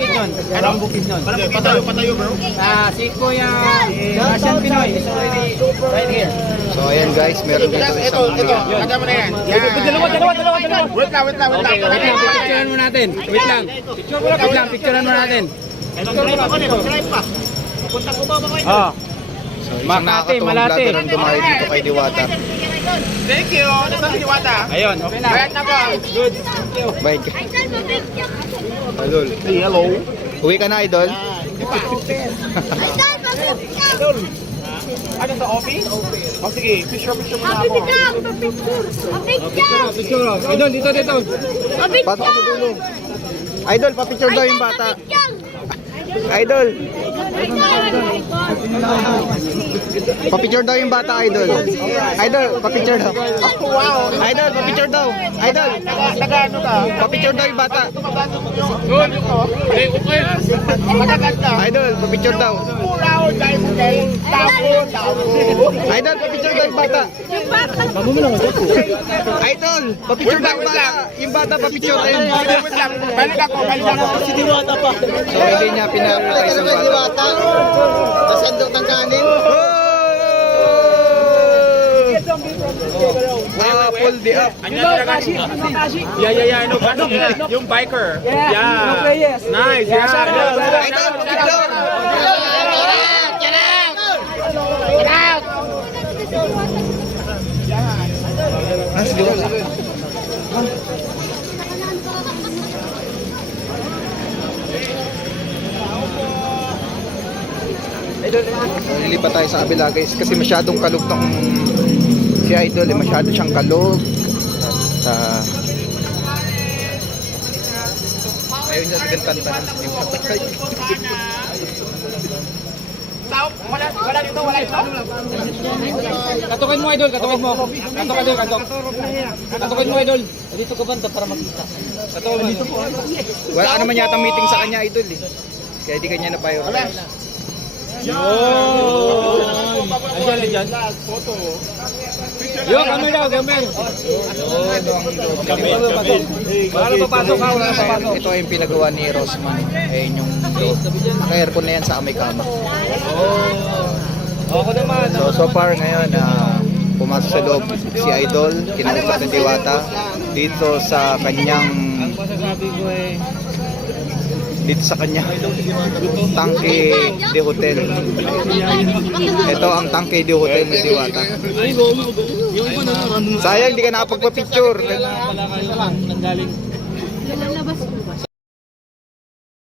bukid nun. Anong bukid nun? Patayo bro. Si Kuya Russian Pinoy is already right here. So ayan guys, meron dito isang Kada mo na yan. Dalawa. Wait lang. Okay, picturean mo natin. Wait lang, picturean mo natin. Punta ko ba kayo? Oh. So, isang Makati, nakakatuwang Malate. vlogger ang dumayo dito kay Diwata. Thank you. Nasaan si Wata? Ayun, okay na. Bayad na po. Good. Thank you. Bye. Idol. Hey, hello. Uwi ka na, Idol? Ano sa office? O sige, picture muna ako. Picture. Idol, dito. Pato ka sa dulo. Idol, papicture daw yung bata. Idol. Papicture daw yung bata, Idol. Idol, papicture daw. Wow. Idol, papicture daw. Idol, Nag-ano ka? papicture daw yung bata. Good. Matagal ka. Idol, papicture daw. Puraw, dahil mo kayo. Idol, papicture daw yung bata. Idol, papicture daw yung bata. Yung bata, papicture daw yung bata. Wait lang. Balik ako. Si Diwata pa. So, hindi niya pinaritize ang bata. Nasandok ng kanin. Pull the up. Yeah. Ano? Yung biker. Yeah. Nice. Yeah. Idol, papicture. Let's go. Lilipat tayo sa kabila guys kasi masyadong kalog tong si Idol masyado siyang kalog at ayaw niya sigang tantanan sa inyo. Wala dito. Katukin mo, Idol. Katok. Katukin mo, Idol. Dito ka banda para makita. Katukin mo dito po. Wala naman yata meeting sa kanya Idol kaya di kanya na prioritize. Andiyan. Yo, kami daw, kami. Para papasok ka, wala papasok. Ito ay yung pinagawa ni Rosman. Ayun yung aircon na yan sa amay kama. Ako naman. So far ngayon, pumasok sa loob si Idol, kinausap ni Diwata dito sa kanyang Tangke de Hotel. Ito ang Tangke de Hotel ni Diwata. Sayang di ka nakapagpa-picture. Wala ka isa lang, nanggaling.